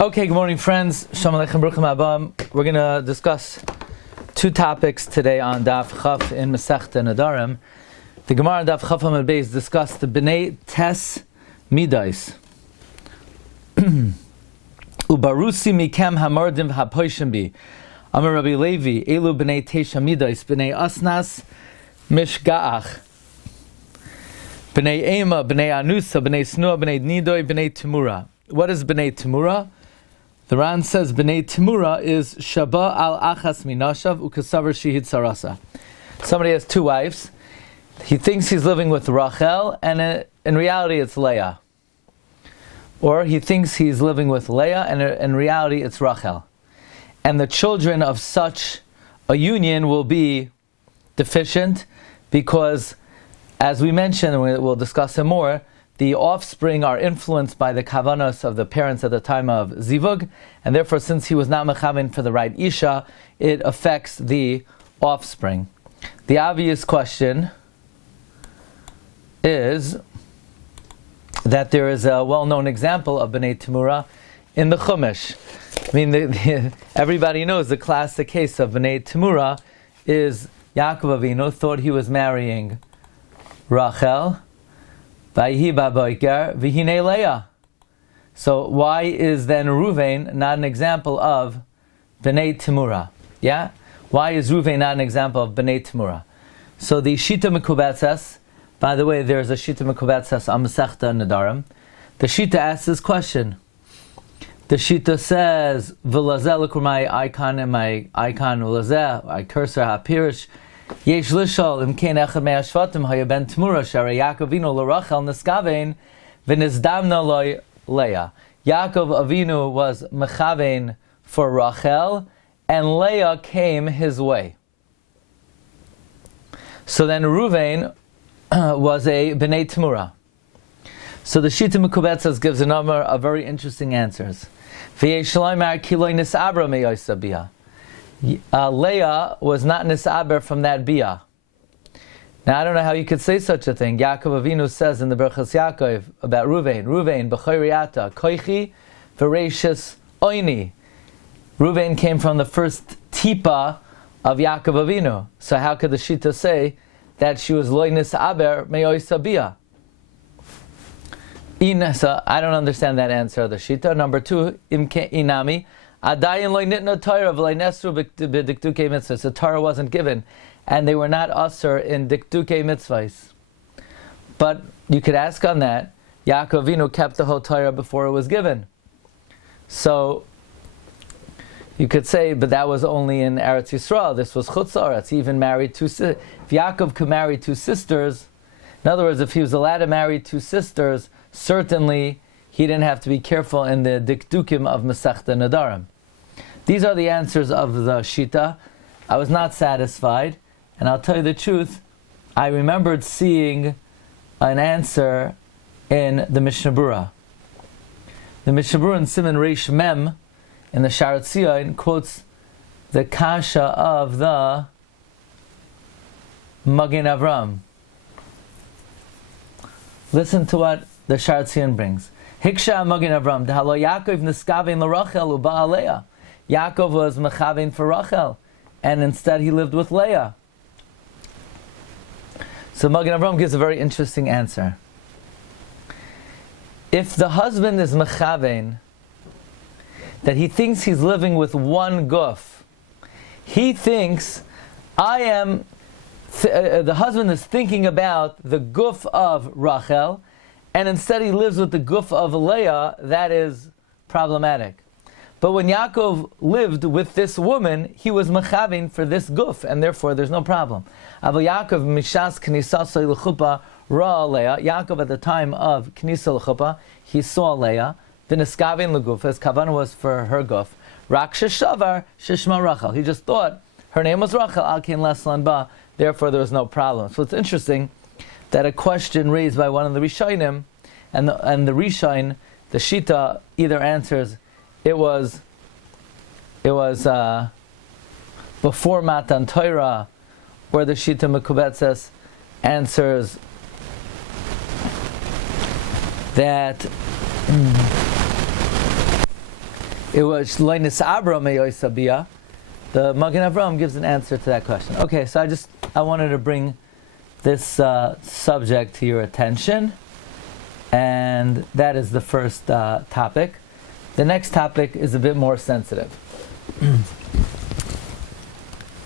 Okay, good morning, friends. Shalom Aleichem, Baruchim Abam. We're going to discuss two topics today on Daf Chaf in Masechta Nedarim. The Gemara on Daf Chaf Amud Beis discussed the Bnei Tes Midais. Ubarusi mikem hamardim v'hapoishim bi. Amar Rabbi Levi, Elu Bnei Tesha Midais, Bnei Asnas Mishga'ach. Bnei Ema, Bnei Anusa, Bnei Snua, Bnei Nidoi, Bnei Temurah. What is Bnei Temurah? The Ran says Bnei Temurah is Shaba al Achas Minashav Ukasavar Shihid Sarasa. Somebody has two wives. He thinks he's living with Rachel, and in reality it's Leah. Or he thinks he's living with Leah, and in reality it's Rachel. And the children of such a union will be deficient because, as we mentioned, and we'll discuss it more, the offspring are influenced by the kavanos of the parents at the time of zivug, and therefore, since he was not mechaven for the right isha, it affects the offspring. The obvious question is that there is a well-known example of Bnei Temurah in the Chumash. I mean, everybody knows the classic case of Bnei Temurah is Yaakov Avinu thought he was marrying Rachel. So why is then Reuvain not an example of Bnei Temurah? Yeah? Why is Reuvain not an example of Bnei Temurah? So the Shita Mekubetzes, by the way, there's a Shita Mekubetzes on Masechta Nedarim. The Shita asks this question. The Shita says, V'lazeh l'kur my icon and my icon v'lazeh, my cursor ha-pirish, Yesh lishol im kein echad mei hashvatim haya ben Temurah shara Yaakov Avinu l'Rachel neskavein v'nizdamna loy Leah. Yaakov Avinu was mechavein for Rachel, and Leah came his way. So then Reuvain was a Bnei Temurah. So the Shita Mekubetzes gives a number of very interesting answers. V'yesh loymar ki lo nisabra me'osa bia. Leah was not nisaber from that bia. Now I don't know how you could say such a thing. Yaakov Avinu says in the Berachos Yaakov about Reuvain, b'choyriata koichi v'reishis oini. Reuvain came from the first tipa of Yaakov Avinu. So how could the Shita say that she was loy nisaber me'osa bia? So I don't understand that answer of the Shita. Number two, imke inami. The Torah wasn't given, and they were not usher in dikduke mitzvahs. But you could ask on that. Yaakov Avinu kept the whole Torah before it was given. So you could say, but that was only in Eretz Yisrael. This was Chutz La'aretz. He even married two sisters. If Yaakov could marry two sisters, in other words, if he was allowed to marry two sisters, certainly he didn't have to be careful in the dikdukim of Masechta Nedarim. These are the answers of the Shita. I was not satisfied, and I'll tell you the truth, I remembered seeing an answer in the Mishnah Berurah. The Mishnah Berurah in Siman Reish Mem, in the Sharat Tzion, quotes the Kasha of the Magen Avraham. Listen to what the Sharat Tzion brings. Hiksha Magen Avraham, D'halo Yaakov niskavein l'Rachel u'ba Leah. Yaakov was mechavein for Rachel, and instead he lived with Leah. So Magen Avraham gives a very interesting answer. If the husband is mechavein, that he thinks he's living with one guf, he thinks, the husband is thinking about the guf of Rachel, and instead he lives with the guf of Leah, that is problematic. But when Yaakov lived with this woman, he was mechavein for this guf, and therefore there's no problem. Aval Yaakov mishas knisasoi l'chuppah ra Leah. Yaakov at the time of knisa l'chuppah, he saw Leah. V'neskavein l'guf, his kavanah was for her guf. Rak sheshavar sheshma Rachel. He just thought her name was Rachel. Al kein leslan ba. Therefore there was no problem. So it's interesting that a question raised by one of the Rishonim, and the Rishoin, the Shita, either answers it was before Matan Torah, or the Shita Mekubetzes answers that it was Loinis Avraham Meyoisabia. The Magen Avraham gives an answer to that question. Okay, so I wanted to bring this subject to your attention, and that is the first topic. The next topic is a bit more sensitive.